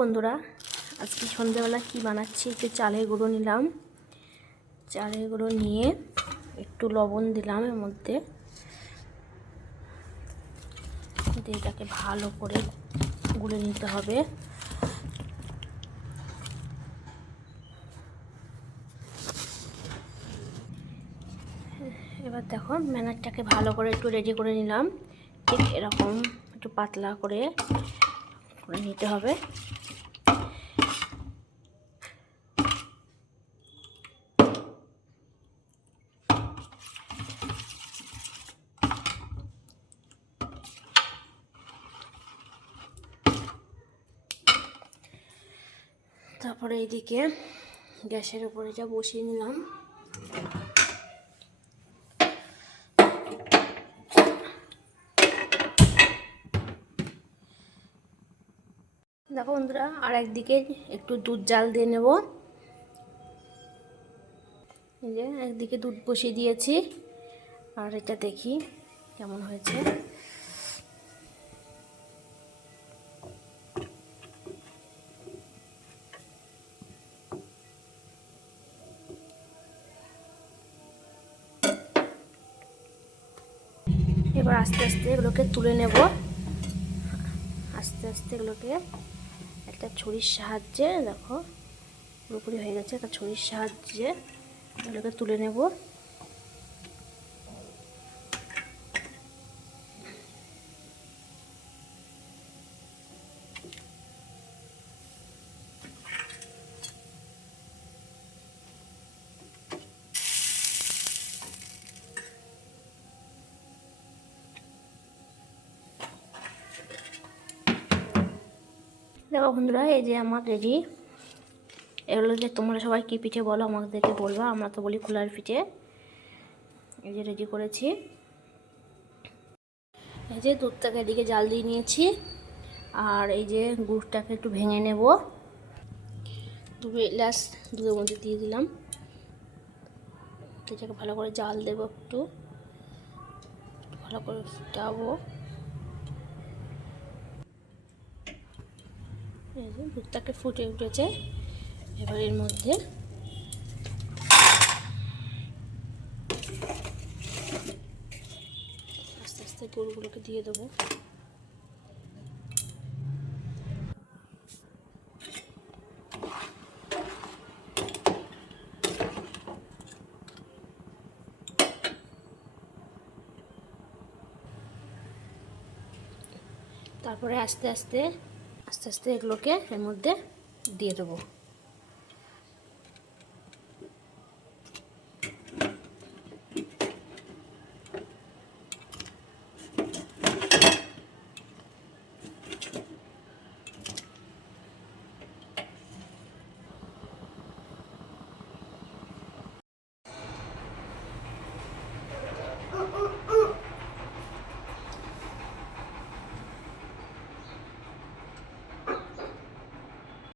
বন্ধুরা, আজকে সন্ধ্যাবেলা কি বানাচ্ছি, একটু চালের গুঁড়ো নিলাম। চালের গুঁড়ো নিয়ে একটু লবণ দিলাম এর মধ্যে, দিয়ে এটাকে ভালো করে গুলে নিতে হবে। এবার দেখো, ম্যানারটাকে ভালো করে একটু রেডি করে নিলাম। ঠিক এরকম একটু পাতলা করে নিতে হবে। তারপরে এইদিকে গ্যাসের উপরে যা বসিয়ে নিলাম। দেখো বন্ধুরা, আর একদিকে একটু দুধ জাল দিয়ে নেব। এই যে একদিকে দুধ বসিয়ে দিয়েছি, আর এটা দেখি কেমন হয়েছে। এবার আস্তে আস্তে এগুলোকে তুলে নেব। আস্তে আস্তে এগুলোকে একটা ছুরির সাহায্যে, দেখো পুরোপুরি হয়ে গেছে, একটা ছুরির সাহায্যে এগুলোকে তুলে নেব। দেখো বন্ধুরা, এই যে আমার রেডি। এগুলো যে তোমরা সবাই কী পিঠে বলো আমাদেরকে বলবা, আমরা তো বলি কুলার পিঠে। এই যে রেডি করেছি। এই যে দুধটাকে এদিকে জাল দিয়ে নিয়েছি, আর এই যে গুড়টাকে একটু ভেঙে নেব। 2 গ্লাস দুধের মধ্যে দিয়ে দিলাম। এটাকে ভালো করে জাল দেবো, একটু ভালো করে ফুটাবো। এই যে দুধটাকে ফুটে উঠেছে। এবার এর মধ্যে আস্তে আস্তে গুড়গুলোকে দিয়ে দেবো। তারপরে আস্তে আস্তে এগুলোকে এর মধ্যে দিয়ে দেবো।